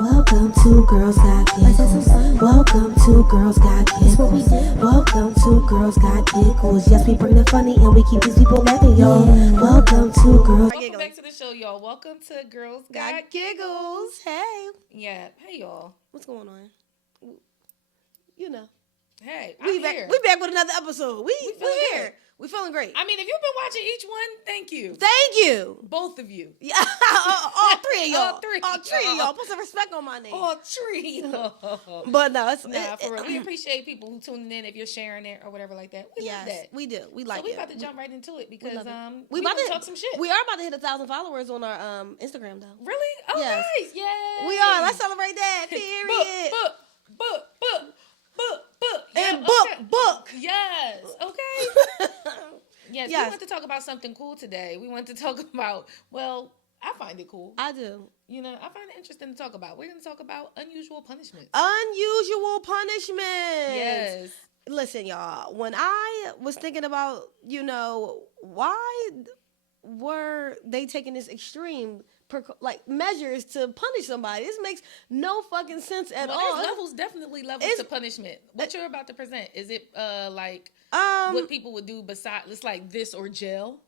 Welcome to Girls Got Giggles. Welcome to Girls Got Giggles. Welcome to Girls Got Giggles. Yes, we bring the funny and we keep these people laughing, y'all. Welcome to Girls. Welcome back to the show, y'all. Welcome to Girls Got Giggles. Hey. Yeah. Hey, y'all. What's going on? You know. Hey, We back. We back with another episode. We here. We feeling great. I mean, if you've been watching each one, thank you. Thank you. Both of you. Yeah. all three of y'all. All three of y'all. Put some respect on my name. All three. But no, it's for real. We appreciate people who tuning in if you're sharing it or whatever like that. We love that. We do. We like it. So we about to jump right into it because we about to talk some shit. We are about to hit 1,000 followers on our Instagram though. Really? Oh, yes. Nice. Yay. We are. Let's celebrate that. Period. Book. And yeah, book. Yes. Okay. Yes, we want to talk about something cool today. We want to talk about, well, I find it cool. I do. You know, I find it interesting to talk about. We're going to talk about unusual punishments. Unusual punishments. Yes. Listen, y'all, when I was thinking about, why were they taking this extreme measures to punish somebody? This makes no fucking sense at all. There's definitely levels to punishment. What you're about to present, is it what people would do besides, it's like this or jail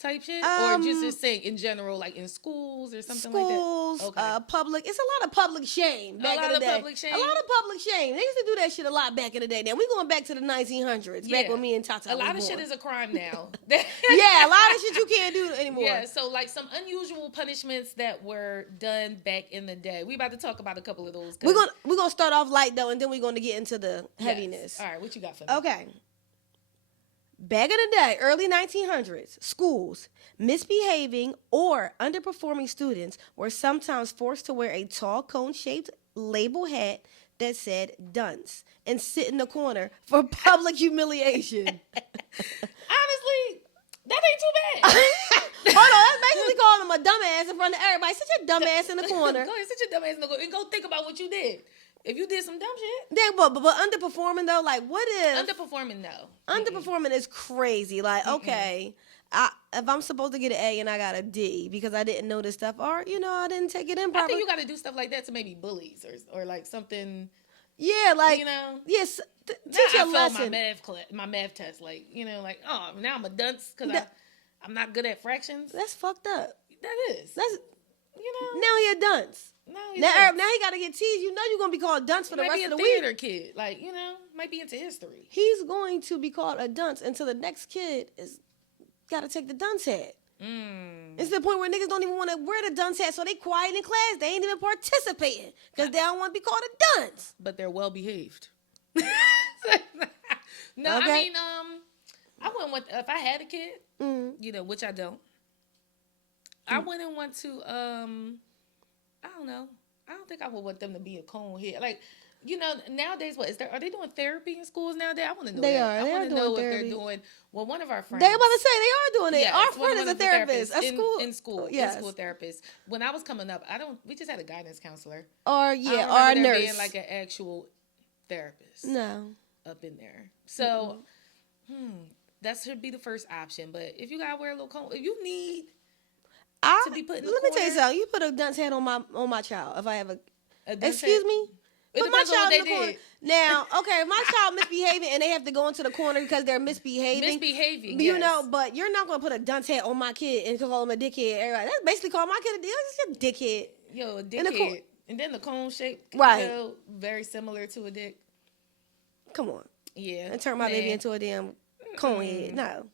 type shit? Or just saying in general, like in schools or something like that? Schools, public. It's a lot of public shame back in the day. A lot of public shame. They used to do that shit a lot back in the day. Now we going back to the 1900s, back when me and TaTa A lot of shit is a crime now. Yeah, a lot of shit you can't do anymore. Yeah, so like some unusual punishments that were done back in the day. We about to talk about a couple of those. We're gonna start off light though, and then we're gonna get into the heaviness. All right, what you got for me? Okay. Back in the day, early 1900s, schools misbehaving or underperforming students were sometimes forced to wear a tall cone-shaped label hat that said dunce and sit in the corner for public humiliation. Honestly, that ain't too bad. Hold on, that's basically calling him a dumbass in front of everybody. Sit your dumbass in the corner. Go ahead, sit your dumbass in the corner and go think about what you did. If you did some dumb shit. Then, but underperforming though, like what if underperforming though? Underperforming is crazy. Like, okay, if I'm supposed to get an A and I got a D because I didn't know this stuff, or I didn't take it in properly. I think you got to do stuff like that to maybe bullies or like something. Yeah, like yes, teach your lesson. My math test, like oh, now I'm a dunce because I'm not good at fractions. That's fucked up. That is. That's now he a dunce. Now he got to get teased. You're going to be called dunce for the rest of the week. Might be a theater kid. Like, might be into history. He's going to be called a dunce until the next kid is got to take the dunce hat. It's the point where niggas don't even want to wear the dunce hat, so they quiet in class. They ain't even participating because they don't want to be called a dunce. But they're well behaved. No, okay. I mean, I wouldn't want, if I had a kid, which I don't, I wouldn't want to, I don't know. I don't think I would want them to be a cone head. Like, nowadays, are they doing therapy in schools nowadays? I want to know they that. Are. I want to know therapy. if they're doing, well, one of our friends. They about to say they are doing it. Yeah, our friend is a therapist. In school. Yes. In school therapist. When I was coming up, we just had a guidance counselor. Or a nurse. Being like an actual therapist. No. Up in there. So, that should be the first option. But if you got to wear a little cone, if you need... to be put in the let me tell you something. You put a dunce hat on my child. If I have excuse me, put my child in the corner. Now, okay, if my child misbehaving and they have to go into the corner because they're misbehaving, yes. But you're not gonna put a dunce hat on my kid and call him a dickhead. Everybody, that's basically calling my kid a dickhead. Yo, a dickhead. And then the cone shape, very similar to a dick. Come on, yeah, and turn my baby into a damn cone head. No.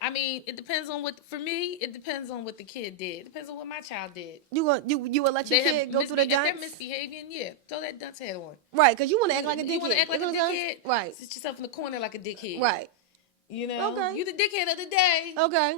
I mean, it depends on for me, it depends on what the kid did. It depends on what my child did. You will let your kid go through the dunce? If they're misbehaving, yeah, throw that dunce hat on. Right, because you want to act like a dickhead. You want to act like a dickhead? Right. Sit yourself in the corner like a dickhead. Right. Okay. You the dickhead of the day. Okay.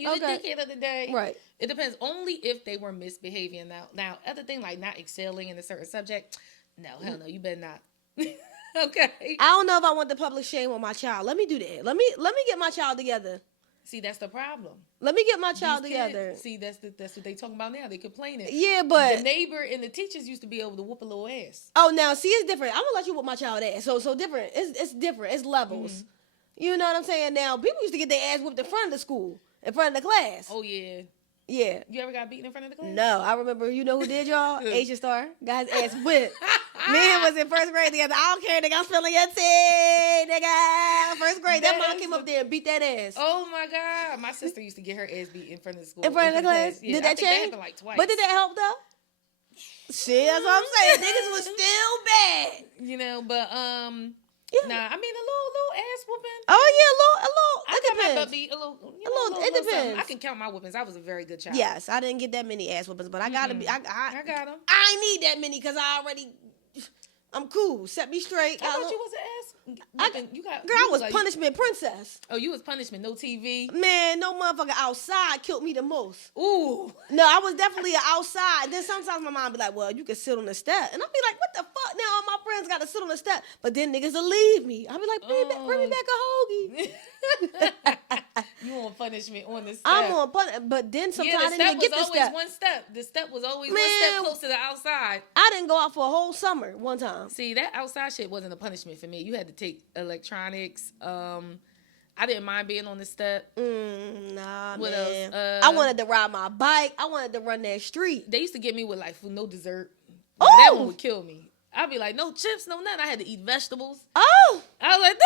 You the dickhead of the day. Right. It depends only if they were misbehaving. Now, other thing like not excelling in a certain subject, no, hell no, you better not. Okay. I don't know if I want the public shame on my child. Let me do that. Let me get my child together. See, that's the problem. Let me get my child together. See, that's what they talking about now. They complaining. Yeah, but the neighbor and the teachers used to be able to whoop a little ass. Oh, now see, it's different. I'm gonna let you whoop my child ass. So different. It's different. It's levels. Mm-hmm. You know what I'm saying? Now people used to get their ass whooped in front of the school, in front of the class. Oh yeah. Yeah. You ever got beaten in front of the class? No, I remember. You know who did, y'all? Asian Star. Got his ass whipped. Me and him was in first grade together. I don't care, nigga. I'm spilling your tea, nigga. First grade. That mom came up there and beat that ass. Oh my God. My sister used to get her ass beat in front of the school. In front of the class? Yeah, Did that change? That happened like twice. But did that help though? See, that's what I'm saying. Niggas was still bad. You know, but Yeah. nah, I mean a little ass whooping. Oh yeah, a little. I It got my butt depends. beat a little. It depends. Something. I can count my whoopings. I was a very good child. Yes, I didn't get that many ass whoopings, but I gotta be. I got them. I ain't need that many because I'm cool. Set me straight. I thought you was an ass. Girl, I was punishment princess. Oh, you was punishment. No TV. Man, no motherfucker outside killed me the most. Ooh. No, I was definitely outside. Then sometimes my mom be like, well, you can sit on the step. And I'll be like, what the fuck? Now all my friends got to sit on the step. But then niggas will leave me. I'll be like, bring me back a hoagie. You on punishment on the step. I'm on punishment. But then sometimes I didn't even get the step. The step was always one step. The step was always one step close to the outside. I didn't go out for a whole summer one time. See, that outside shit wasn't a punishment for me. You had to take electronics. I didn't mind being on the step. Nah, what man. Else? I wanted to ride my bike. I wanted to run that street. They used to get me with like food, no dessert. Oh, that one would kill me. I'd be like, no chips, no nothing. I had to eat vegetables. Oh, I was like,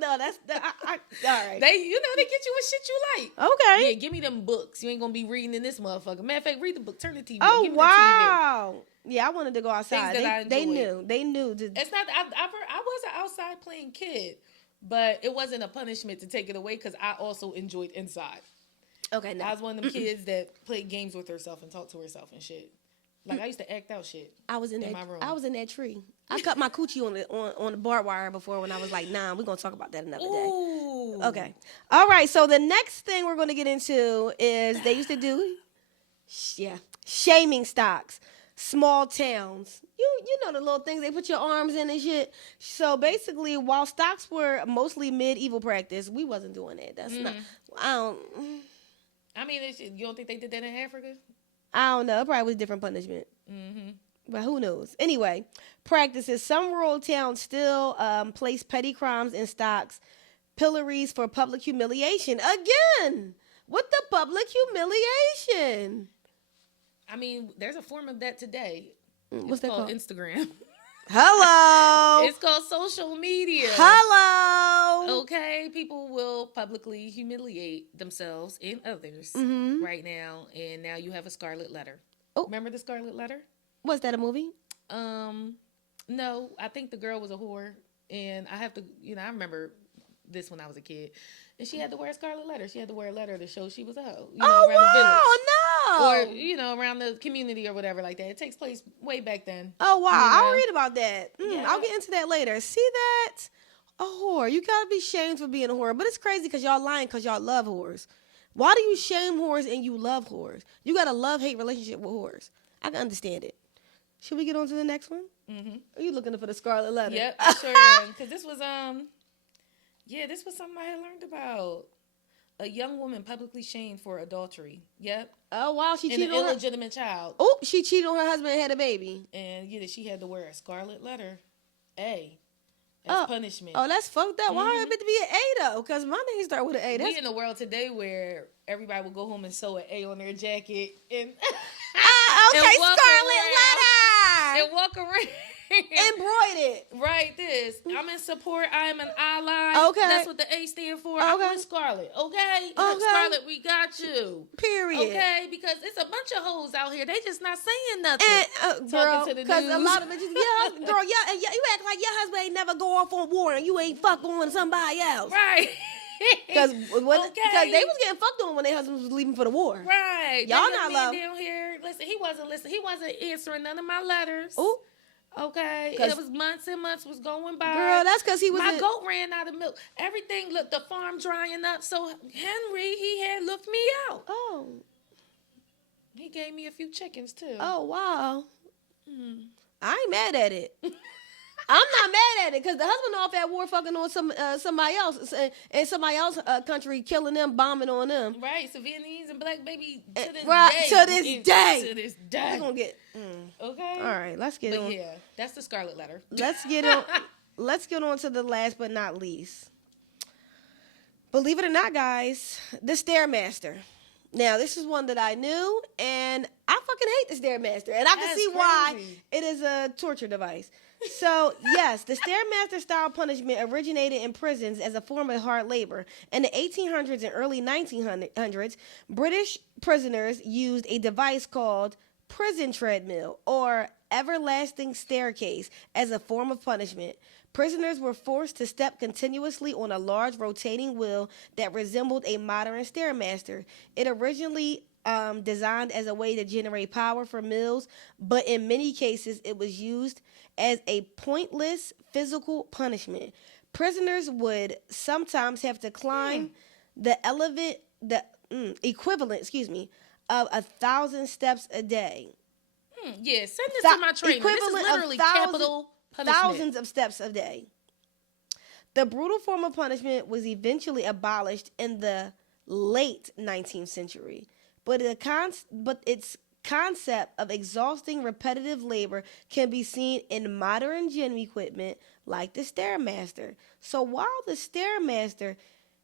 no, that's all right. They get you with shit you like. Okay. Yeah, give me them books. You ain't gonna be reading in this motherfucker. Matter of fact, read the book. Turn the TV. Oh, give me wow. Yeah, I wanted to go outside. Things that They knew. They knew. It's not. I was an outside playing kid, but it wasn't a punishment to take it away because I also enjoyed inside. Okay, no. I was one of them kids that played games with herself and talked to herself and shit. Like I used to act out shit. I was in my room. I was in that tree. I cut my coochie on the barbed wire before when I was like 9. We're gonna talk about that another Ooh. day. Okay. All right. So the next thing we're gonna get into is they used to do, shaming stocks, small towns. You know the little things they put your arms in and shit. So basically, while stocks were mostly medieval practice, we wasn't doing that. That's not. I mean, you don't think they did that in Africa? I don't know. It probably was different punishment. But who knows? Anyway, practices. Some rural towns still place petty crimes in stocks, pillories for public humiliation. Again, what the public humiliation? I mean, there's a form of that today. What's that called? Instagram. Hello. It's called social media. Hello. Okay, people will publicly humiliate themselves and others right now, and now you have a Scarlet Letter. Oh, remember the Scarlet Letter? Was that a movie? No, I think the girl was a whore, and I have to, I remember this when I was a kid, and she had to wear a Scarlet Letter. She had to wear a letter to show she was a hoe. Around the village. Or, around the community or whatever like that. It takes place way back then. Oh, wow. I'll read about that. Yeah. I'll get into that later. See that? A whore. You gotta be shamed for being a whore. But it's crazy because y'all lying because y'all love whores. Why do you shame whores and you love whores? You got a love-hate relationship with whores. I can understand it. Should we get on to the next one? Are you looking for the Scarlet Letter? Yep, I sure am. Because this was, this was something I had learned about. A young woman publicly shamed for adultery. Yep. Oh, wow. She cheated on an illegitimate child. Oh, she cheated on her husband and had a baby. And, she had to wear a Scarlet Letter. As punishment. Oh, that's fucked up. Why it meant to be an A, though? Because my name start with an A. We in a world today where everybody will go home and sew an A on their jacket. And okay, Scarlet Letter. And walk around. Embroidered. Right, this. I'm in support. I am an ally. Okay. That's what the A stand for. Okay. I'm with Scarlet. Okay? Scarlet, we got you. Period. Okay? Because it's a bunch of hoes out here. They just not saying nothing. And, talking to the because a news. lot of bitches, girl, you act like your husband ain't never go off on war and you ain't fuck on somebody else. Right. Because they was getting fucked on when their husbands was leaving for the war. Right. Y'all not love. Down here. Listen, he wasn't answering none of my letters. Ooh. Okay, it was months and months was going by. Girl, that's because he was. My goat ran out of milk. Everything, look, the farm drying up. So Henry, he had looked me out. Oh. He gave me a few chickens too. Oh wow. I ain't mad at it. I'm not mad at it because the husband off at war fucking on somebody else in somebody else's country, killing them, bombing on them. Right, civilians and black baby to this day. To this day. We're gonna get okay. All right, let's get on. Yeah, that's the Scarlet Letter. Let's get on. Let's get on to the last but not least. Believe it or not, guys, the Stairmaster. Now, this is one that I knew, and I fucking hate the Stairmaster. And I can That's see why crazy. it is a torture device. So, yes, the Stairmaster style punishment originated in prisons as a form of hard labor. In the 1800s and early 1900s, British prisoners used a device called prison treadmill or everlasting staircase as a form of punishment. Prisoners were forced to step continuously on a large rotating wheel that resembled a modern stairmaster. It originally designed as a way to generate power for mills, but in many cases it was used as a pointless physical punishment. Prisoners would sometimes have to climb the equivalent, of 1,000 steps a day. Yeah, send this to my trainer. This is Equivalent of literally capital punishment. thousands of steps a day. The brutal form of punishment was eventually abolished in the late 19th century, but its concept of exhausting repetitive labor can be seen in modern gym equipment like the Stairmaster. So while the Stairmaster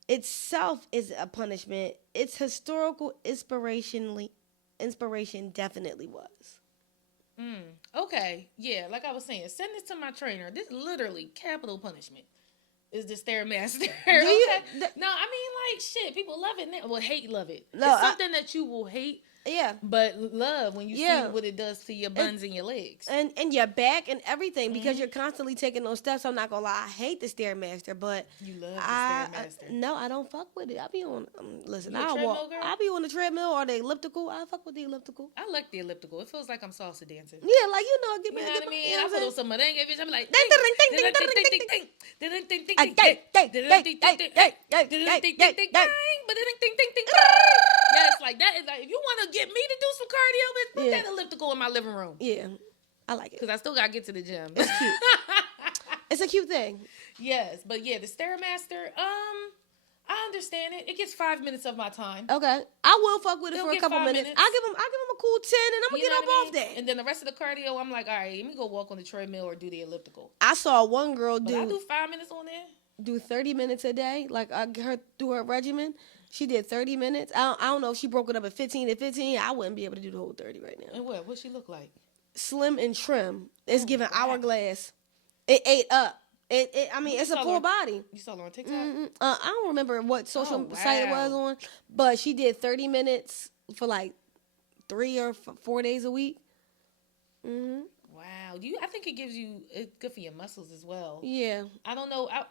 itself is a punishment, its historical inspiration definitely was. Okay, yeah, like I was saying, send this to my trainer. This literally capital punishment is the Stairmaster. Okay? No, I mean, like, shit, people love it now. Well, love it. No, it's something that you will hate, Yeah. but love when you see what it does to your buns and your legs. And your back and everything, because you're constantly taking those steps. I'm not gonna lie, I hate the Stairmaster, but You love the Stairmaster. no, I don't fuck with it. I be on listen, You a I'll treadmill walk. girl? I be on the treadmill or the elliptical. I fuck with the elliptical. I like the elliptical. It feels like I'm salsa dancing. Yeah, like You know what I mean? I put on some merengue, bitch. I'm like, yes, like that is like if you want to get me to do some cardio, bitch, put that elliptical in my living room. Yeah, I like it. Because I still got to get to the gym. It's cute. It's a cute thing. Yes, but yeah, the Stairmaster, I understand it. It gets 5 minutes of my time. Okay, I will fuck with it It'll for a get couple 5 minutes. minutes. I give him a cool 10, and I'm gonna You get know up what I off mean? that. And then the rest of the cardio, I'm like, all right, let me go walk on the treadmill or do the elliptical. I saw one girl But I do 5 minutes on there. do 30 minutes a day. Like I her through her regimen, she did 30 minutes. I don't know if she broke it up at 15 and 15. I wouldn't be able to do the whole 30 right now. And what she look like? Slim and trim. It's giving wow. hourglass. It ate up. I mean, You it's a saw full her- body. You saw her on TikTok? I don't remember what social Oh, site it was wow. on, but she did 30 minutes for like 3 or 4 days a week. Wow. I think it gives you, it's good for your muscles as well. Yeah. I don't know. I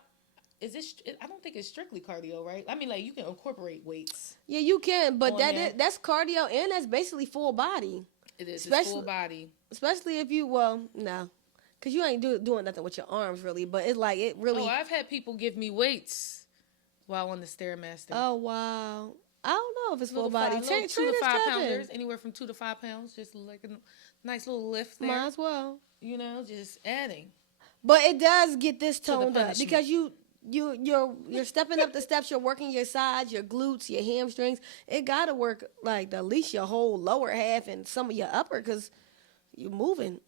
don't think it's strictly cardio, right? I mean, like, you can incorporate weights. Yeah, you can, but On there. that's cardio and that's basically full body. It is. It's Especially- full body. Especially if you, no. Because you ain't doing nothing with your arms, really. But it's like, it really... Oh, I've had people give me weights while on the Stairmaster. Oh, wow. I don't know if it's full Little body. little 2 to 5 Trainers pounders, anywhere from 2 to 5 pounds, just like a nice little lift there. Might as well. You know, just adding. But it does get this the toned up punishment. because you're stepping up the steps. You're working your sides, your glutes, your hamstrings. It gotta work like at least your whole lower half and some of your upper because you're moving.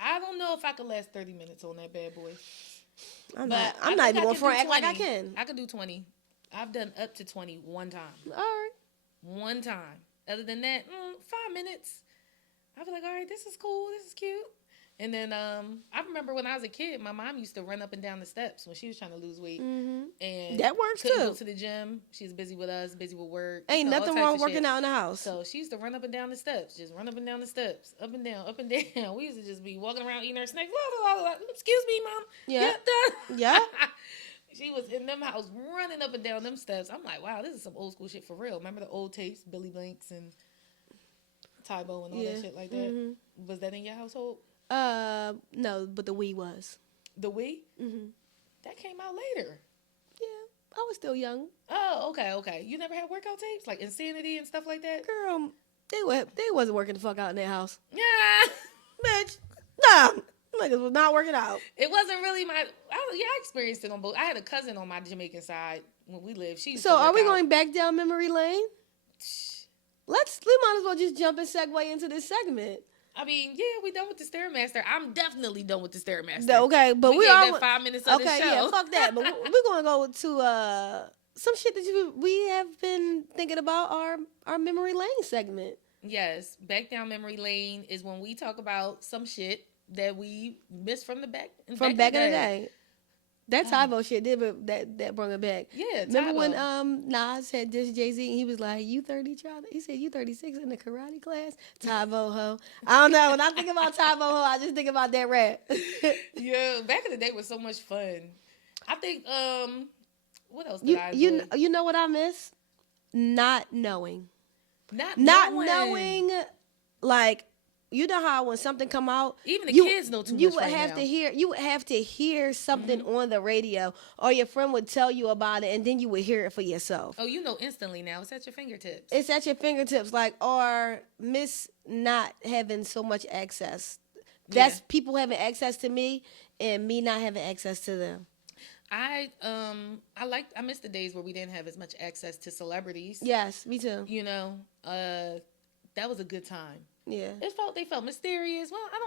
I don't know if I could last 30 minutes on that bad boy. I'm But not I even going could for do it. Act like I 20. can. I could do 20. I've done up to 20 one time. All right. One time. Other than that, 5 minutes. I'd be like, all right, this is cool. This is cute. And then I remember when I was a kid, my mom used to run up and down the steps when she was trying to lose weight. And That works, couldn't too. Go to the gym. She was busy with us, busy with work. Ain't all nothing types wrong of working shit. out in the house. So she used to run up and down the steps. Just run up and down the steps. Up and down, up and down. We used to just be walking around eating our snacks. La, la, la, la. Excuse me, Mom. Yeah. Done. Yeah. She was in them house running up and down them steps. I'm like, wow, this is some old school shit for real. Remember the old tapes, Billy Blanks and Tybo and all that shit like that? Was that in your household? No, but the Wii was. The Wii? That came out later. Yeah, I was still young. Oh, okay. You never had workout tapes? Like Insanity and stuff like that? Girl, they wasn't working the fuck out in their house. Yeah. Bitch, nah. Niggas was not working out. It wasn't really I experienced it on both. I had a cousin on my Jamaican side when we lived. So are we going back down memory lane? We might as well just jump and segue into this segment. I mean, yeah, we done with the Stairmaster. I'm definitely done with the Stairmaster. Okay, but we gave that 5 minutes of the show. Yeah, fuck that. But we're gonna go to some shit that we have been thinking about our memory lane segment. Yes, back down memory lane is when we talk about some shit that we missed from back in the day. That Tybo shit did, but that brought it back. Yeah, remember Tybo. when Nas had this Jay-Z and he was like, "You 30, child?" He said, "You 36 in the karate class." Tybo ho. I don't know. When I think about Tybo ho, I just think about that rap. Yeah, back in the day was so much fun. I think what else did I enjoy? You know what I miss? Not knowing. Not knowing, like, you know how when something come out, even the kids know too much. You would have to hear something on the radio, or your friend would tell you about it, and then you would hear it for yourself. Oh, you know instantly now. It's at your fingertips. It's at your fingertips, like, or miss not having so much access. That's people having access to me, and me not having access to them. I miss the days where we didn't have as much access to celebrities. Yes, me too. You know, that was a good time. Yeah, they felt mysterious. Well, I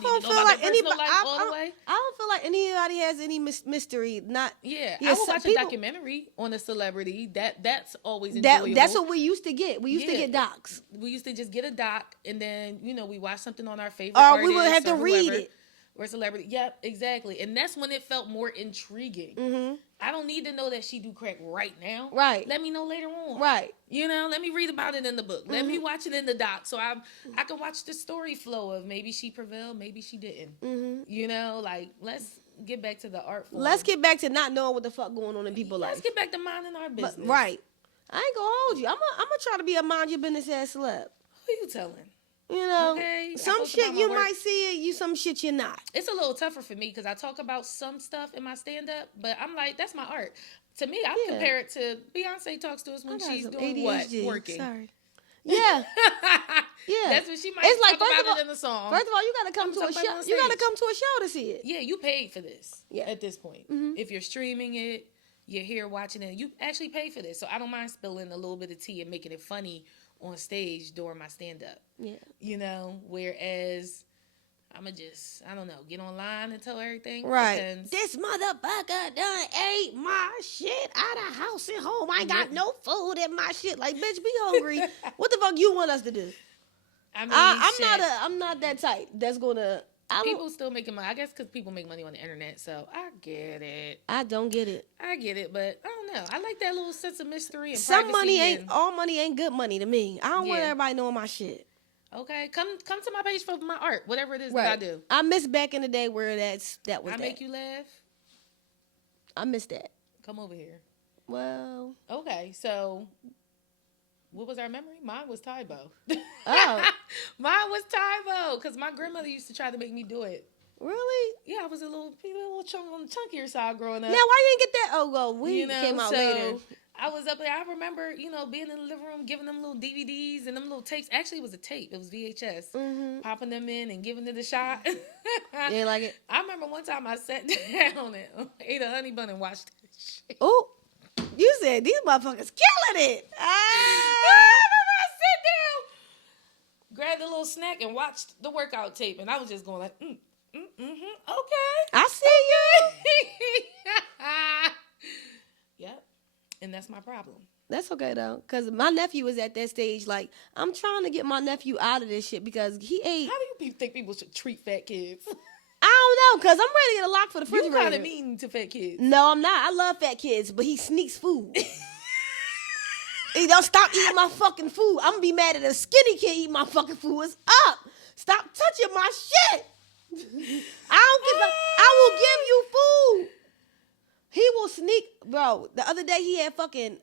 don't feel like anybody. I don't feel like anybody has any mystery. Not I will watch a documentary on a celebrity. That's always enjoyable. That's what we used to get. We used to get docs. We used to just get a doc, and then we watch something on our favorite. Or we would have to read it. Or celebrity. Yep, exactly. And that's when it felt more intriguing. Mm-hmm. I don't need to know that she do crack right now. Right. Let me know later on. Right. Let me read about it in the book. Mm-hmm. Let me watch it in the doc. So I can watch the story flow of maybe she prevailed, maybe she didn't. Mm-hmm. Let's get back to the art form. Let's get back to not knowing what the fuck going on in people's life. Let's get back to minding our business. But, right. I ain't gonna hold you. I'm gonna try to be a mind your business ass celeb. Who you telling? Okay. Some shit you might see it, some shit you're not. It's a little tougher for me because I talk about some stuff in my stand-up, but I'm like, that's my art. To me, I compare it to Beyonce talks to us when she's doing ADHD. What? Working. Sorry. Yeah. Yeah. That's what she might talk about it in the song. First of all, you gotta come to a show. You gotta come to a show to see it. Yeah, you paid for this at this point. Mm-hmm. If you're streaming it, you're here watching it, you actually pay for this. So I don't mind spilling a little bit of tea and making it funny on stage during my stand-up. Yeah. Whereas I'ma just, I don't know, get online and tell everything. Right. This motherfucker done ate my shit out of house and home. I ain't got no food in my shit. Like, bitch, be hungry. What the fuck you want us to do? I mean, I'm not that type that's gonna. People still making money. I guess because people make money on the internet, so I get it. I don't get it. I get it, but I don't know. I like that little sense of mystery and some money all money ain't good money to me. I don't want everybody knowing my shit. Okay, come to my page for my art, whatever it is that I do. I miss back in the day where that was. Make you laugh. I miss that. Come over here. Well. Okay, so. What was our memory? Mine was Tybo. Oh. Mine was Tybo, because my grandmother used to try to make me do it. Really? Yeah, I was a little chunk on the chunkier side growing up. Now, why you didn't get that? Oh, well, we came out later. I was up there. I remember, being in the living room, giving them little DVDs and them little tapes. Actually, it was a tape. It was VHS. Mm-hmm. Popping them in and giving it a shot. You didn't like it? I remember one time I sat down and ate a honey bun and watched that shit. Oh. You said these motherfuckers killing it. I sat down, grabbed a little snack, and watched the workout tape, and I was just going like, okay. I see you. Yep, and that's my problem. That's okay though, because my nephew is at that stage. Like, I'm trying to get my nephew out of this shit because he ate. How do you think people should treat fat kids? I don't know, because I'm ready to get a lock for the refrigerator. You kind of mean to fat kids. No, I'm not. I love fat kids, but he sneaks food. He don't stop eating my fucking food. I'm going to be mad at a skinny kid eating my fucking food. It's up. Stop touching my shit. I will give you food. He will sneak. Bro, the other day he had fucking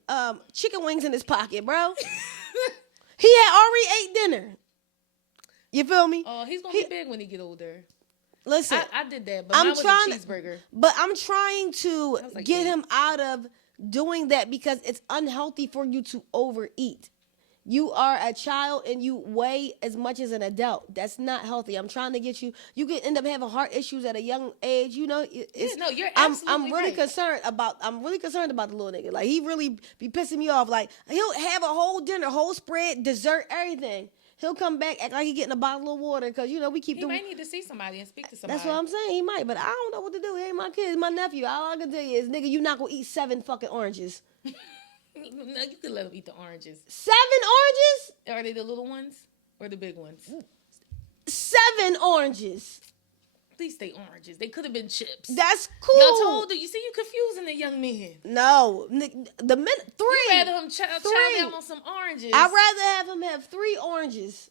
chicken wings in his pocket, bro. He had already ate dinner. You feel me? Oh, he's going to be big when he get older. Listen, I did that, but mine was a cheeseburger. But I'm trying to get him out of doing that because it's unhealthy for you to overeat. You are a child and you weigh as much as an adult. That's not healthy. I'm trying to get you. You can end up having heart issues at a young age. You're absolutely I'm really right. concerned about the little nigga. Like, he really be pissing me off. Like, he'll have a whole dinner, whole spread, dessert, everything. He'll come back, act like he getting a bottle of water, because, you know, we keep He doing... might need to see somebody and speak to somebody. That's what I'm saying. He might, but I don't know what to do. He ain't my kid. It's my nephew. All I can tell you is, nigga, you not going to eat 7 fucking oranges. No, you can let him eat the oranges. 7 oranges? Are they the little ones or the big ones? 7 oranges. Please say oranges. They could have been chips. That's cool. Y'all told her. You see, you confusing the young men. No. The men, 3. You rather him chow down on some oranges. I'd rather have him have 3 oranges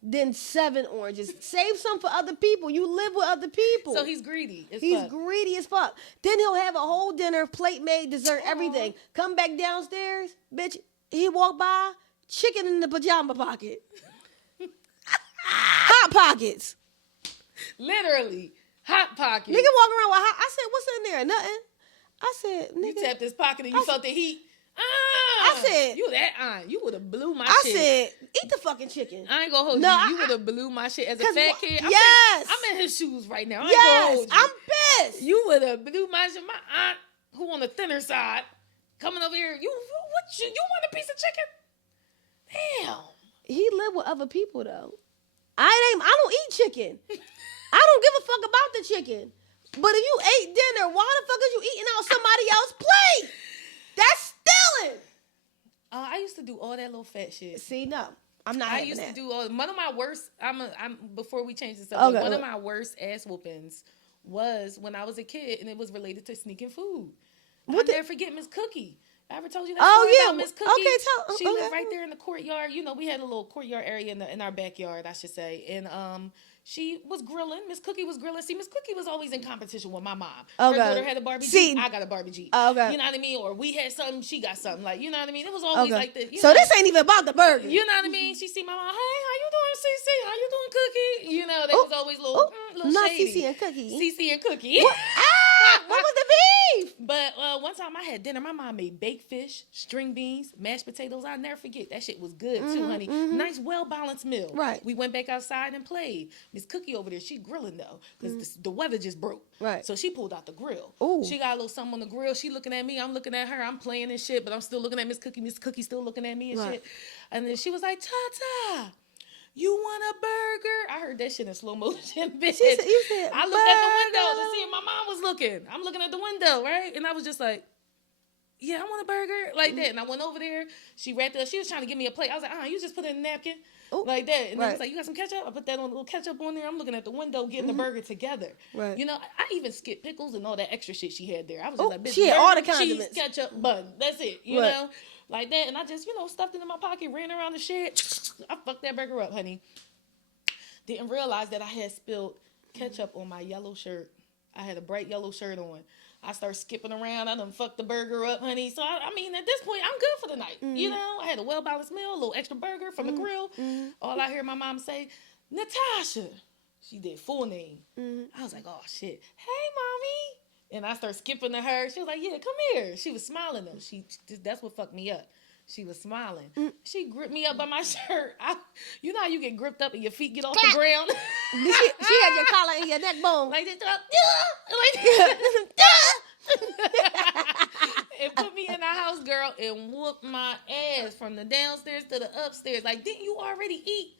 than 7 oranges. Save some for other people. You live with other people. So he's greedy. He's greedy as fuck. Then he'll have a whole dinner, plate made, dessert, everything. Come back downstairs, bitch. He walk by, chicken in the pajama pocket. Hot Pockets. Literally. Hot Pockets. Nigga walk around with hot. I said, what's in there? Nothing. I said, nigga. You tapped his pocket and you felt the heat. I said, you that aunt. You would have blew my shit. I said, eat the fucking chicken. I ain't gonna hold you. You would have blew my shit as a fat kid. I'm in his shoes right now. I ain't gonna hold you. I'm pissed. You would have blew my shit. My aunt, who on the thinner side, coming over here. You want a piece of chicken? Damn. He live with other people though. I don't eat chicken. I don't give a fuck about the chicken. But if you ate dinner, why the fuck are you eating out somebody else's plate? That's stealing. I used to do all that little fat shit. See, no, I'm not. I used to do one of my worst. Before we change the subject. One of my worst ass whoopings was when I was a kid, and it was related to sneaking food. I'll never forget Miss Cookie. I ever told you that story about Miss Cookie? Okay, She lived right there in the courtyard. You know, we had a little courtyard area in our backyard, I should say. And she was grilling. Miss Cookie was grilling. See, Miss Cookie was always in competition with my mom. Her daughter had a Barbie Jeep. I got a Barbie Jeep. Okay. You know what I mean? Or we had something, she got something. Like, you know what I mean? It was always like this. So this ain't even about the burger. You know what I mean? She see my mom. Hey, how you doing, Cece? How you doing, Cookie? You know, there was always little not shady. Cece and Cookie. Cece and Cookie. What was the beef? But one time I had dinner. My mom made baked fish, string beans, mashed potatoes. I'll never forget. That shit was good too, honey. Nice, well-balanced meal. Right. We went back outside and played. Miss Cookie over there, she grilling though, because the weather just broke. Right. So she pulled out the grill. Ooh. She got a little something on the grill. She looking at me. I'm looking at her. I'm playing and shit, but I'm still looking at Miss Cookie. Miss Cookie still looking at me and shit. And then she was like, TaTa, you want a burger? I heard that shit in slow motion, bitch. You said, I looked at the window to see if my mom was looking. I'm looking at the window, right? And I was just like, yeah, I want a burger, like that. And I went over there. She wrapped it up. She was trying to give me a plate. I was like, you just put it in a napkin, like that. And I was like, you got some ketchup? I put that on a little ketchup on there. I'm looking at the window getting the burger together. Right. You know, I even skipped pickles and all that extra shit she had there. I was just like, bitch, she had all the condiments. Cheese, ketchup, bun. That's it, you know? Like that. And I just, stuffed it in my pocket, ran around the shed. I fucked that burger up, honey. Didn't realize that I had spilled ketchup on my yellow shirt. I had a bright yellow shirt on. I started skipping around. I done fucked the burger up, honey. So, I mean, at this point, I'm good for the night. You know, I had a well-balanced meal, a little extra burger from the grill. All I hear my mom say, Natasha. She did full name. I was like, oh, shit. Hey, mommy. And I started skipping to her. She was like, yeah, come here. She was smiling, though. That's what fucked me up. She was smiling. She gripped me up by my shirt. You know how you get gripped up and your feet get off the ground? she had your collar and your neck bone. Like this. And put me in the house, girl, and whooped my ass from the downstairs to the upstairs. Like, didn't you already eat?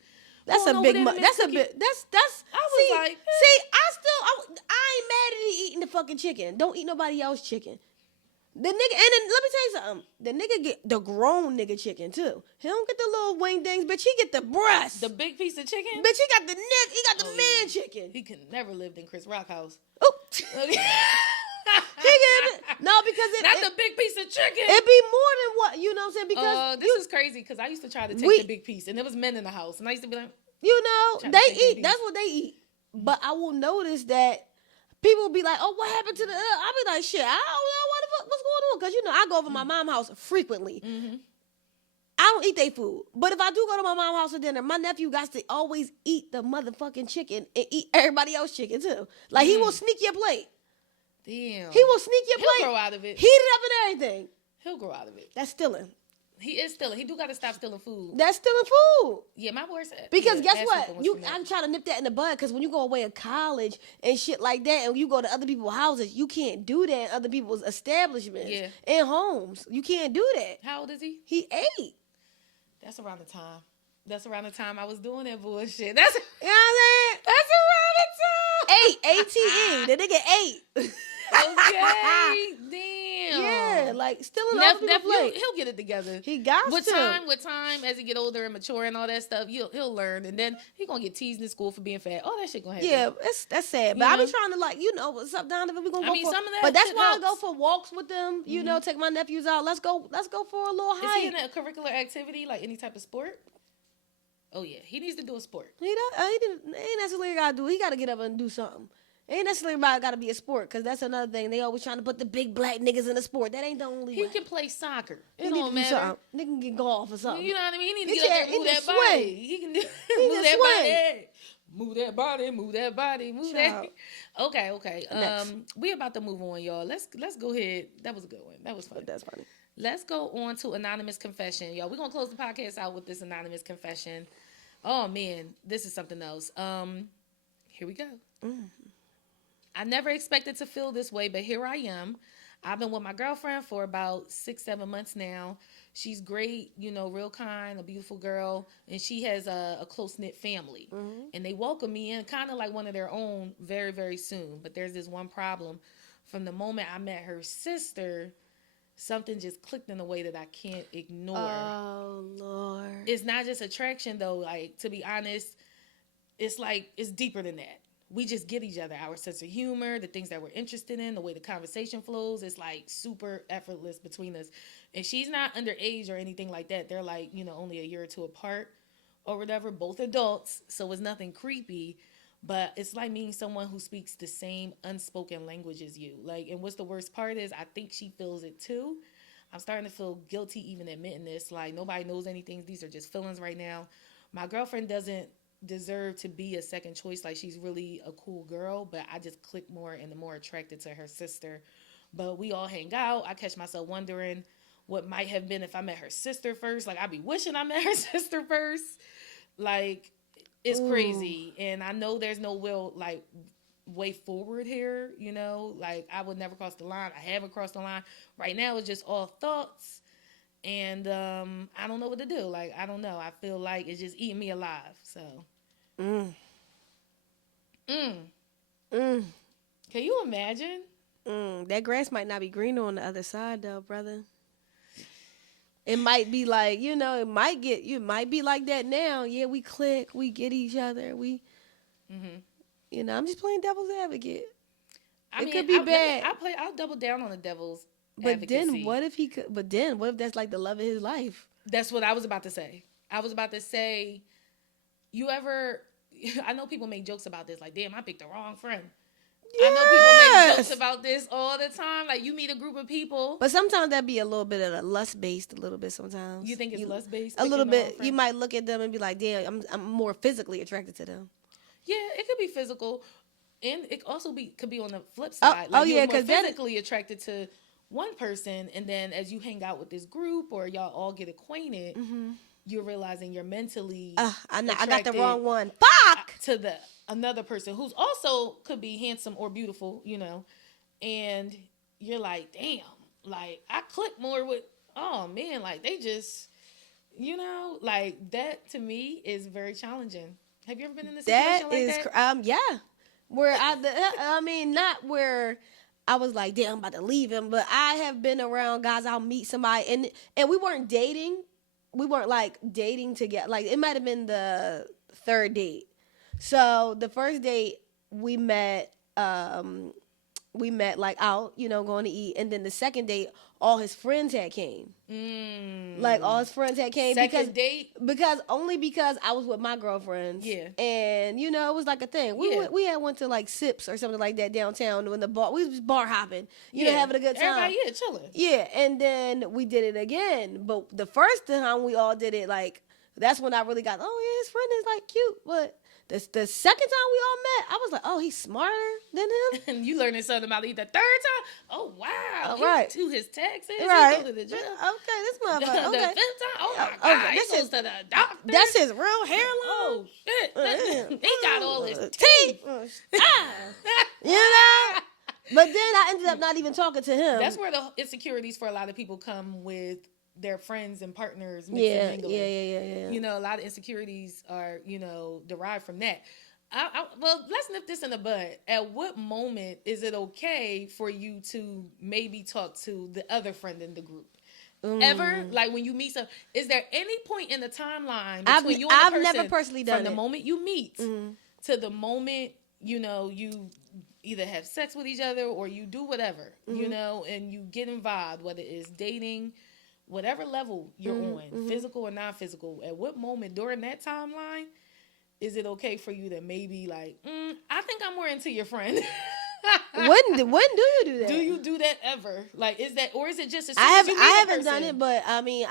That's a big. That's a bit. That's. I was like, see, I ain't mad at he eating the fucking chicken. Don't eat nobody else's chicken. The nigga, and then let me tell you something. The nigga get the grown nigga chicken too. He don't get the little wing things, bitch. He get the breast. The big piece of chicken? Bitch, he got the neck. He got the man chicken. He could never lived in Chris Rock house. Oh. He get it. No, because not the big piece of chicken. It be more than what, you know what I'm saying? Because this is crazy because I used to try to take the big piece and there was men in the house and I used to be like, you know, they eat. That's what they eat. But I will notice that people be like, oh, what happened to the... I'll be like, shit, I don't know what's going on. Because, I go over my mom's house frequently. I don't eat their food. But if I do go to my mom's house for dinner, my nephew got to always eat the motherfucking chicken and eat everybody else's chicken, too. Like, he will sneak your plate. Damn. He will sneak your plate. He'll grow out of it. Heat it up and everything. He'll grow out of it. That's stealing. He is stealing. He do got to stop stealing food. That's stealing food. Yeah, my boy said. Because guess what? I'm trying to nip that in the bud because when you go away to college and shit like that and you go to other people's houses, you can't do that in other people's establishments and homes. You can't do that. How old is he? He 8. That's around the time. That's around the time I was doing that bullshit. That's You know what I'm saying? around the time. 8, ATE. The nigga 8. Okay, damn. Yeah, like stealing Neff, other people's plate. he'll get it together. He got with to. With time, as he get older and mature and all that stuff, he'll learn, and then he gonna get teased in school for being fat. All that shit gonna happen. Yeah, that's sad. But I be trying to what's up, Donovan? We gonna go for. Some of that But that's shit why helps. I go for walks with them. You know, take my nephews out. Let's go for a little Is he hike. in a curricular activity, like any type of sport? Oh yeah, he needs to do a sport. He ain't necessarily gotta do. He gotta get up and do something. Ain't necessarily about gotta be a sport, because that's another thing. They always trying to put the big black niggas in the sport. That ain't the only way. He can play soccer. He It need don't to do matter. something. Nigga can get golf or something. You know what I mean? He need to He get up there can- and move he that can body. swing. He can do He move can that swing. body. Move that body. Move that body. Move Child. that. Okay. Next. We about to move on, y'all. Let's go ahead. That was a good one. That was fun. But that's funny. Let's go on to anonymous confession, y'all. We're gonna close the podcast out with this anonymous confession. Oh man, this is something else. Here we go. I never expected to feel this way, but here I am. I've been with my girlfriend for about 6-7 months now. She's great, real kind, a beautiful girl, and she has a close-knit family. And they welcome me in kind of like one of their own very, very soon. But there's this one problem. From the moment I met her sister, something just clicked in a way that I can't ignore. Oh, Lord. It's not just attraction, though. Like, to be honest, it's deeper than that. We just get each other. Our sense of humor, the things that we're interested in, the way the conversation flows, it's like super effortless between us. And she's not underage or anything like that. They're like, only a year or two apart or whatever, both adults. So it's nothing creepy, but it's like meeting someone who speaks the same unspoken language as you. Like, and what's the worst part is I think she feels it too. I'm starting to feel guilty even admitting this. Like, nobody knows anything. These are just feelings right now. My girlfriend doesn't deserve to be a second choice. Like, she's really a cool girl, but I just click more and more attracted to her sister. But we all hang out. I catch myself wondering what might have been if I met her sister first. Like, I be wishing I met her sister first. Like, it's crazy. And I know there's no way forward here, like I would never cross the line. I haven't crossed the line. Right now it's just all thoughts. And I don't know what to do. Like, I don't know. I feel like it's just eating me alive. So. Can you imagine? That grass might not be greener on the other side, though, brother. It might be like, you might be like that now. Yeah, we click, we get each other, I'm just playing devil's advocate. It could be bad. I'll double down on the devil's But advocacy. then what if he could? But then what if that's like the love of his life? That's what I was about to say. You ever? I know people make jokes about this. Like, damn, I picked the wrong friend. Yes. I know people make jokes about this all the time. Like, you meet a group of people. But sometimes that'd be a little bit of a lust-based, a little bit sometimes. You think it's lust-based? A little bit. You might look at them and be like, damn, I'm more physically attracted to them. Yeah, it could be physical. And it also could be on the flip side. You're more physically attracted to one person, and then as you hang out with this group or y'all all get acquainted, you're realizing you're mentally I got the wrong one. Fuck! To another person who's also could be handsome or beautiful, and you're like, damn, like I click more with, oh man, like they just, like that to me is very challenging. Have you ever been in a situation like that? Yeah. Where not where I was like, damn, I'm about to leave him, but I have been around guys. I'll meet somebody, and we weren't dating. We weren't like dating together. Like, it might have been the third date. So the first date we met like out, going to eat, and then the second date, all his friends had came. Like, all his friends had came. Second date? Because I was with my girlfriends. Yeah. And, it was like a thing. We had went to like Sips or something like that downtown in the bar. We was bar hopping, having a good time. Everybody, chilling. Yeah, and then we did it again. But the first time we all did it, like, that's when I really got, oh yeah, his friend is like cute. But the second time we all met, I was like, oh, he's smarter than him. And you learning something about it the third time? Oh, wow. Right. To his taxes. Right. He go to the gym. Okay, this motherfucker. The Okay. fifth time? Oh, my God. He goes to the doctor. That's his real hairline. Oh, shit. He got all his teeth. Ah. But then I ended up not even talking to him. That's where the insecurities for a lot of people come with their friends and partners Yeah, mingling. yeah. You know, a lot of insecurities are, you know, derived from that. Well, let's nip this in the bud. At what moment is it okay for you to maybe talk to the other friend in the group? Ever? Like when you meet some, is there any point in the timeline between you and the person? I've never personally done from it. the moment you meet to the moment, you know, you either have sex with each other or you do whatever, you know, and you get involved, whether it's dating, whatever level you're on, physical or non-physical. At what moment during that timeline is it okay for you to maybe like, I think I'm more into your friend? When do you do that? Do you do that ever? Like, is that, or is it just as soon I as you meet I a haven't person? done it, but I mean,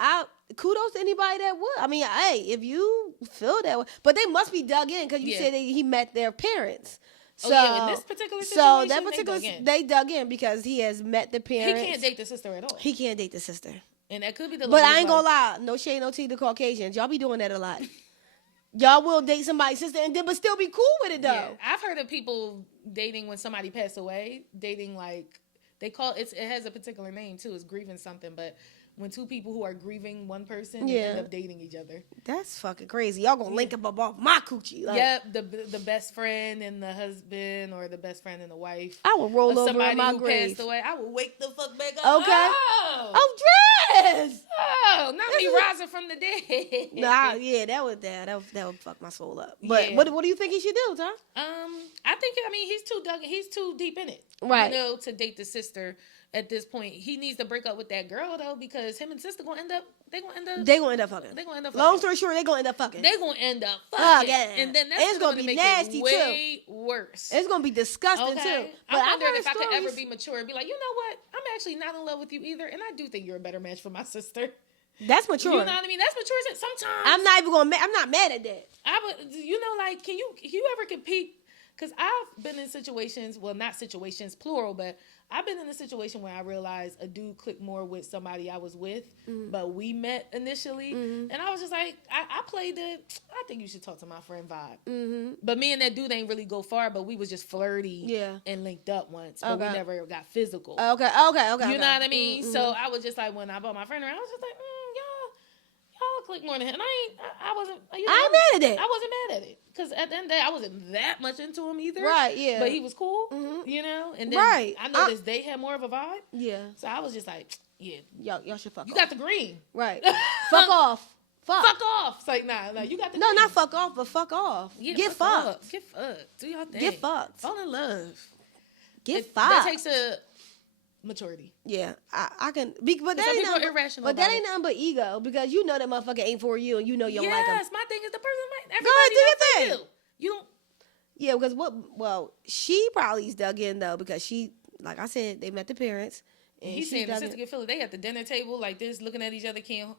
kudos to anybody that would. I mean, hey, if you feel that way, but they must be dug in because you said he met their parents. So, in this particular situation, that particular they dug in because he has met the parents. He can't date the sister at all. He can't date the sister, and that could be the. But I ain't gonna lie, no shade, no tea to Caucasians. Y'all be doing that a lot. Y'all will date somebody's sister and then but still be cool with it though. Yeah, I've heard of people dating when somebody passed away. Dating like they call it has a particular name too. It's grieving something, but when two people who are grieving one person they end up dating each other. That's fucking crazy. Y'all gonna link up off my coochie. Like, the best friend and the husband or the best friend and the wife. I would roll over somebody in my who grave. Passed away. I would wake the fuck back up. Okay. Oh, Drizz. Oh, not me rising from the dead. Nah, yeah, that would fuck my soul up. But what do you think he should do, Tom? I think he's too deep in it. Right. You know, to date the sister at this point. He needs to break up with that girl though, because him and sister gonna end up fucking. Long story short, they gonna end up fucking. They gonna end up fucking. Yeah. And then that's gonna be make nasty it way worse. It's gonna be disgusting too. But I wondered if I could ever be mature and be like, you know what? I'm actually not in love with you either, and I do think you're a better match for my sister. That's mature. You know what I mean? That's mature. Sometimes I'm not even gonna. I'm not mad at that. I would. You know, like, can you ever compete? Because I've been in situations, well, not situations, plural, but I've been in a situation where I realized a dude clicked more with somebody I was with, but we met initially, and I was just like, I played I think you should talk to my friend vibe. But me and that dude ain't really go far, but we was just flirty and linked up once, but we never got physical. Okay. You know what I mean? So I was just like, when I brought my friend around, I was just like, y'all click more than him. And I wasn't, you know, I ain't mad at it. I wasn't mad at it. Because at the end of the day, I wasn't that much into him either. Right, yeah. But he was cool, you know? And then I noticed they had more of a vibe. Yeah. So I was just like, yeah. Y'all should fuck off. You got the green. Right. Fuck off. Fuck off. It's like, nah, you got the green. No, not fuck off, but fuck off. Yeah, Get fucked. Get fucked. Do y'all thing. Get fucked. Fall in love. Get fucked. That takes a maturity. Yeah, I can. But that ain't nothing. Irrational. But that ain't nothing but ego, because you know that motherfucker ain't for you, and you know you don't like him. Yes, my thing is the person might. Go ahead, do your thing. You don't. Yeah, because well, she probably dug in though, because she, like I said, they met the parents. And he's saying the sister get Philly. They at the dinner table like this, looking at each other. Can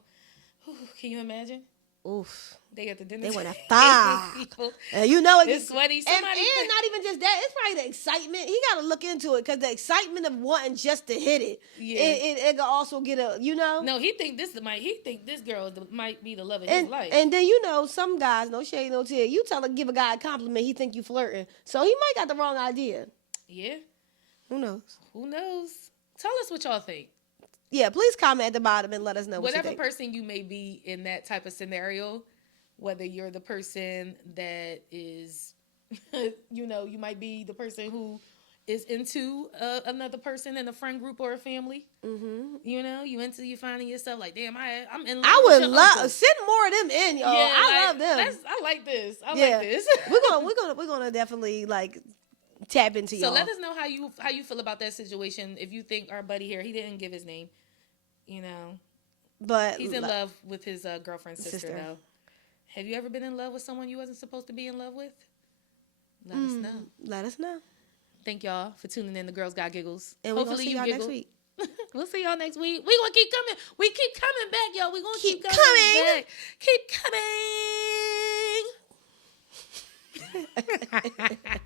you imagine? Oof. They at the dinner. They want to fuck. And you know it's sweaty. And not even just that. It's probably the excitement. He got to look into it, because the excitement of wanting just to hit it. Yeah. It can also get a, you know. No, he think this girl might be the love of his life. And then, you know, some guys, no shade, no tear. You give a guy a compliment, he think you flirting. So he might got the wrong idea. Yeah. Who knows? Tell us what y'all think. Yeah, please comment at the bottom and let us know what you think. Whatever person you may be in that type of scenario, whether you're the person that is, you know, you might be the person who is into another person in a friend group or a family. You know, you finding yourself like, damn, I'm in love. I would love send more of them in, y'all. Yeah, I love them. I like this. I like this. we're gonna definitely like tap into y'all. So let us know how you feel about that situation. If you think our buddy here, he didn't give his name, you know, but he's in love with his girlfriend's sister though. Have you ever been in love with someone you wasn't supposed to be in love with? Let us know. Thank y'all for tuning in to Girls Got Giggles. And we're going to see y'all next week. We'll see y'all next week. We're going to keep coming. We keep coming back, y'all. We're going to keep coming back. Keep coming.